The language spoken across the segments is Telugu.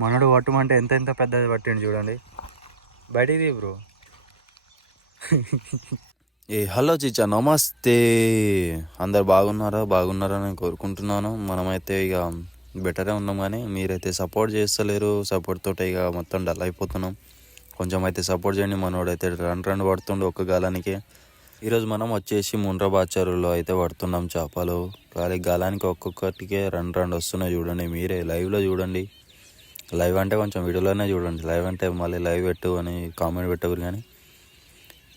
మనడు పట్టమంటే ఎంత ఎంత పెద్దది పట్టిండు చూడండి. బయటిది బ్రో. ఏ హలో చిచ్చా నమస్తే. అందరు బాగున్నారా? బాగున్నారా నేను కోరుకుంటున్నాను. మనమైతే ఇక బెటరే ఉన్నాం కానీ మీరైతే సపోర్ట్ చేస్తలేరు. సపోర్ట్ తోటి ఇక మొత్తం డల్ అయిపోతున్నాం. కొంచెం అయితే సపోర్ట్ చేయండి. మనోడైతే రన్ రన్ పడుతుండే ఒక్క గాలానికి. ఈరోజు మనం వచ్చేసి ముండ్రాబాద్ చెరువులో అయితే పడుతున్నాం చేపలు. కానీ గాలానికి ఒక్కొక్కటికే రన్ రన్ వస్తున్నాయి చూడండి. మీరే లైవ్లో చూడండి. లైవ్ అంటే కొంచెం వీడియోలోనే చూడండి. లైవ్ అంటే మళ్ళీ లైవ్ పెట్టు అని కామెంట్ పెట్టవరు కానీ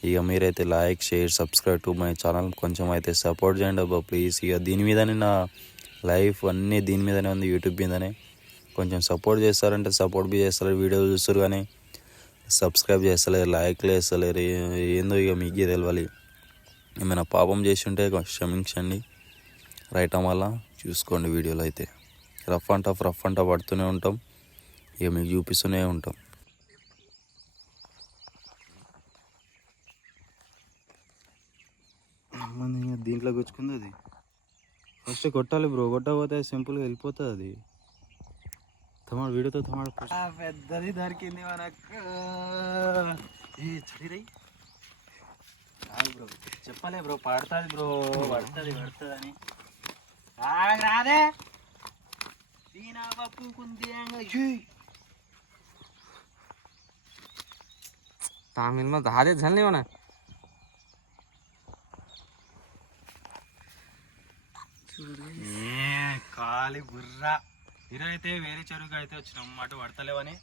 ఇక మీరైతే like share subscribe to my channel కొంచెం అయితే సపోర్ట్ చేయండి అబ్బా ప్లీజ్ ఇక దీని మీదనే నా లైఫ్ అన్నీ దీని మీదనే ఉంది యూట్యూబ్ మీదనే. కొంచెం సపోర్ట్ చేస్తారంటే సపోర్ట్ బి చేస్తారు వీడియోలు చూస్తారు కానీ సబ్స్క్రైబ్ చేస్తలేరు లైక్లు వేస్తలేరు ఏందో ఇక మీకే తెలవాలి. ఏమైనా పాపం చేసి ఉంటే క్షమించండి. రైట్ వల్ల చూసుకోండి వీడియోలో అయితే. Rough and tough rough and tough పడుతూనే ఉంటాం. ఇక మీకు చూపిస్తూనే ఉంటాం. దీంట్లో గుచ్చుకుంది అది. ఫస్ట్ కొట్టాలి బ్రో కొట్టకపోతే సింపుల్గా వెళ్ళిపోతుంది అది. తమాడు వీడియోతో తమాడు పెద్దది దొరికింది మనకు. బ్రో చెప్పలే బ్రో పడుతుంది బ్రో పడుతుంది పడుతుంది అని రాదే. దీనా కుంది तामिल में धारे झलने होना కాలి బుర్ర ఈరోజు అయితే వేరే చెరువుకి అయితే వచ్చినాం అటు పడతలేవని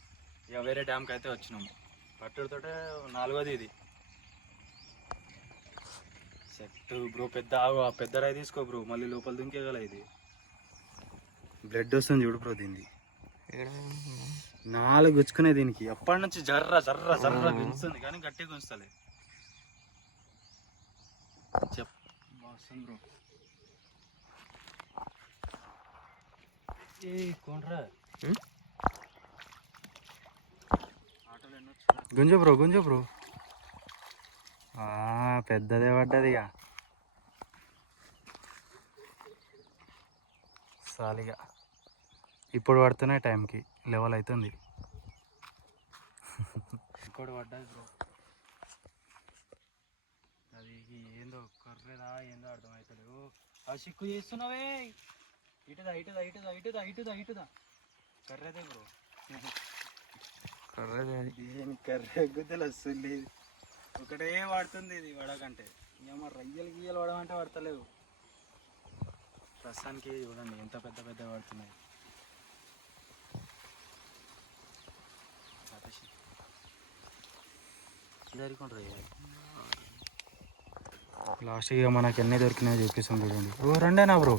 ఇక వేరే డ్యామ్కి అయితే వచ్చినాం పట్టుడుతోటే నాలుగోది ఇది సెట్ బ్రో పెద్ద ఆగు ఆ పెద్ద రాయి తీసుకో బ్రో మళ్ళీ లోపల దుంకేగల ఇది బ్లడ్ వస్తుంది చూడు బ్రో దీనికి నాలుగు గుచ్చుకునే దీనికి. ఎప్పటి నుంచి జర్ర జర్ర జర్ర గుంచుతుంది కానీ గట్టిగా గుంచుతలే చెప్ బ్రో. ఏ కొండ్రా. గుంజ బ్రో గుంజ బ్రో. పెద్దదే పడ్డది ఇక. సాలిగా. ఇప్పుడు పడుతున్నాయి టైంకి లెవెల్ అవుతుంది ఇప్పుడు పడ్డది బ్రో. అది ఏందో కర్రెదా ఏందో అర్థమవుతలేవు ఆ సిక్కు చేస్తున్నావే. ఇటుదా ఇటుదా ఇటుదా ఇటుదా ఇటుదా ఇటుదా. కర్రెదే బ్రో. ఏం కర్రె గుద్దలు వస్తుంది ఒకటే వాడుతుంది ఇది వడకంటే ఏమో రయ్యలు గీయలు వడమంటే పడతలేవు. ప్రస్తుతానికి చూడండి ఎంత పెద్ద పెద్ద పడుతున్నాయి. లాస్ట్ ఇక. మనకి ఎన్ని దొరికినాయో చూపిస్తాం చూడండి. ఓ రెండేనా బ్రో?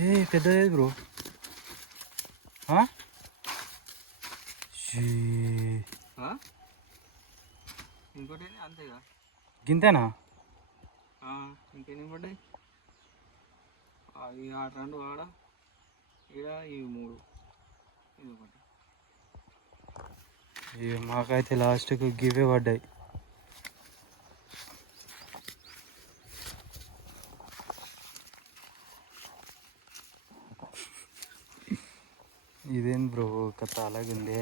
ఏ పెద్దది బ్రో? ఆ? ఇంకోటి అంతేగా గింతేనా? పడ్డాయి అవి ఆడ రెండు ఆడ ఈడ ఇవి మూడు. ఇది ఒకటి. ఇక మాకైతే లాస్ట్కు గివే పడ్డాయి. ఇదేం బ్రో కథ అలాగుంది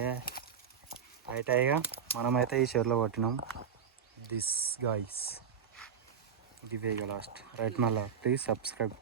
అయితాయిగా మనమైతే ఈ చెరువులో పట్టినాం this guys give last. Right మళ్ళా ప్లీజ్ సబ్స్క్రైబ్